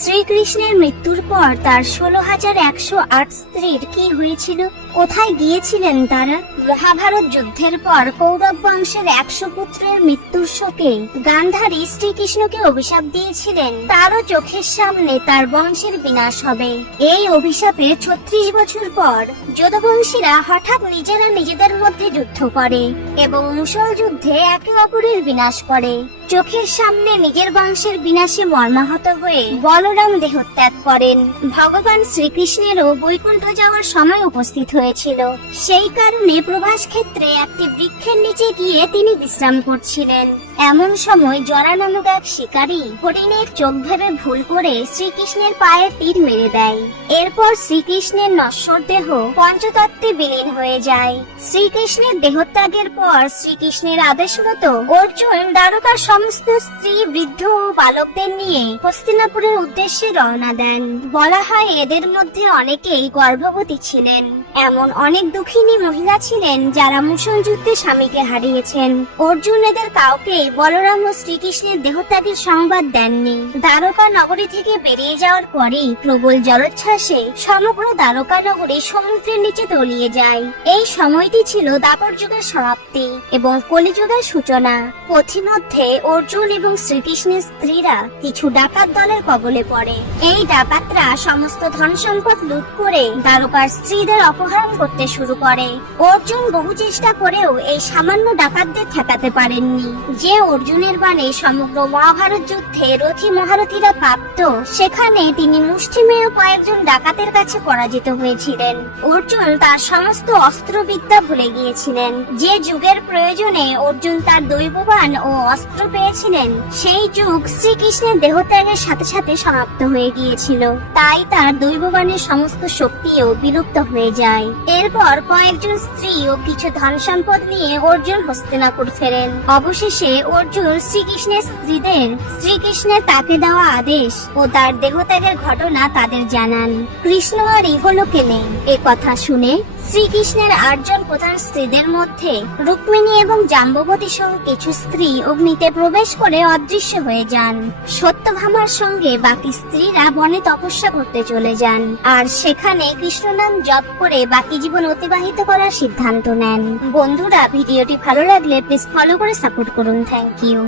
শ্রীকৃষ্ণের মৃত্যুর পর তার 16,108 স্ত্রীর কি হয়েছিল, কোথায় গিয়েছিলেন তারা? মহাভারত যুদ্ধের পর কৌরব বংশের 100 পুত্রের মৃত্যুর শোকে গান্ধারী শ্রীকৃষ্ণকে অভিশাপ দিয়েছিলেন তারও চোখের সামনে তার বংশের বিনাশ হবে। এই অভিশাপের 36 বছর পর যদুবংশীরা হঠাৎ নিজেরা নিজেদের মধ্যে যুদ্ধ করে এবং মুষল যুদ্ধে একে অপরের বিনাশ করে। চোখের সামনে নিজের বংশের বিনাশে মর্মাহত হয়ে বলরাম দেহত্যাগ করেন। ভগবান শ্রীকৃষ্ণেরও বৈকুণ্ঠ যাওয়ার সময় উপস্থিত হয়েছিল। সেই কারণে প্রভাস ক্ষেত্রে একটি বৃক্ষের নিচে গিয়ে তিনি বিশ্রাম করছিলেন। এমন সময় জরা নামক এক শিকারী হরিণের চোখ ভেবে ভুল করে শ্রীকৃষ্ণের পায়ে তীর মেরে দেয়। এরপর শ্রীকৃষ্ণের নশ্বর দেহ পঞ্চতত্ত্বে বিলীন হয়ে যায়। শ্রীকৃষ্ণের দেহত্যাগের পর শ্রীকৃষ্ণের আদেশ মতো অর্জুন দ্বারকার সমস্ত স্ত্রী, বৃদ্ধ ও বালকদের নিয়ে হস্তিনাপুরের উদ্দেশ্যে রওনা দেন। বলা হয় এদের মধ্যে অনেকেই গর্ভবতী ছিলেন। এমন অনেক দুঃখিনী মহিলা ছিলেন যারা মুষল যুদ্ধে স্বামীকে হারিয়েছেন। অর্জুন এদের কাউকে বলরাম ও শ্রীকৃষ্ণের দেহত্যাগের সংবাদ দেননি। দ্বারকা নগরী থেকে বেরিয়ে যাওয়ার পরেই প্রবল জলোচ্ছ্বাসে সমগ্র দ্বারকা নগরী সমুদ্রের নিচে তলিয়ে যায়। এই সময়টি ছিল দ্বাপর যুগের সমাপ্তি এবং কলিযুগের সূচনা। পথিমধ্যে অর্জুন এবং শ্রীকৃষ্ণের স্ত্রীরা কিছু ডাকাত দলের কবলে পড়ে। এই ডাকাতরা সমস্ত ধন সম্পদ লুট করে দ্বারকার স্ত্রীদের অপহরণ করতে শুরু করে। অর্জুন বহু চেষ্টা করেও এই সামান্য ডাকাতদের ঠেকাতে পারেননি। যে অর্জুনের বাণে সমগ্র মহাভারত যুদ্ধে রথী মহারথীরা প্রাপ্ত, সেখানে তিনি মুষ্টিমেয় কয়েকজন ডাকাতের কাছে পরাজিত হয়েছিলেন। অর্জুন তার সমস্ত অস্ত্রবিদ্যা ভুলে গিয়েছিলেন। যে যুগের প্রয়োজনে অর্জুন তার দৈববান ও অস্ত্র পেয়েছিলেন, সেই যুগ শ্রীকৃষ্ণের দেহত্যাগের সাথে সাথে সমাপ্ত হয়ে গিয়েছিল। তাই তার দৈববানের সমস্ত শক্তিও বিলুপ্ত হয়ে যায়। এরপর কয়েকজন স্ত্রী ও কিছু ধন সম্পদ নিয়ে অর্জুন হস্তিনাপুর ফেরেন। অবশেষে অর্জুন শ্রীকৃষ্ণের স্ত্রীদের শ্রীকৃষ্ণের তাকে দেওয়া আদেশ ও তার দেহত্যাগের ঘটনা তাদের জানান। কৃষ্ণ আর ইহলোকে নেই এ কথা শুনে শ্রীকৃষ্ণের 8 জন প্রধান স্ত্রীদের মধ্যে রুক্মিণী এবং জাম্ববতী সহ কিছু স্ত্রী অগ্নিতে প্রবেশ করে অদৃশ্য হয়ে যান। সত্যভামার সঙ্গে বাকি স্ত্রীরা বনে তপস্যা করতে চলে যান আর সেখানে কৃষ্ণ নাম জপ করে বাকি জীবন অতিবাহিত করার সিদ্ধান্ত নেন। বন্ধুরা, ভিডিওটি ভালো লাগলে প্লিজ ফলো করে সাপোর্ট করুন। Thank you.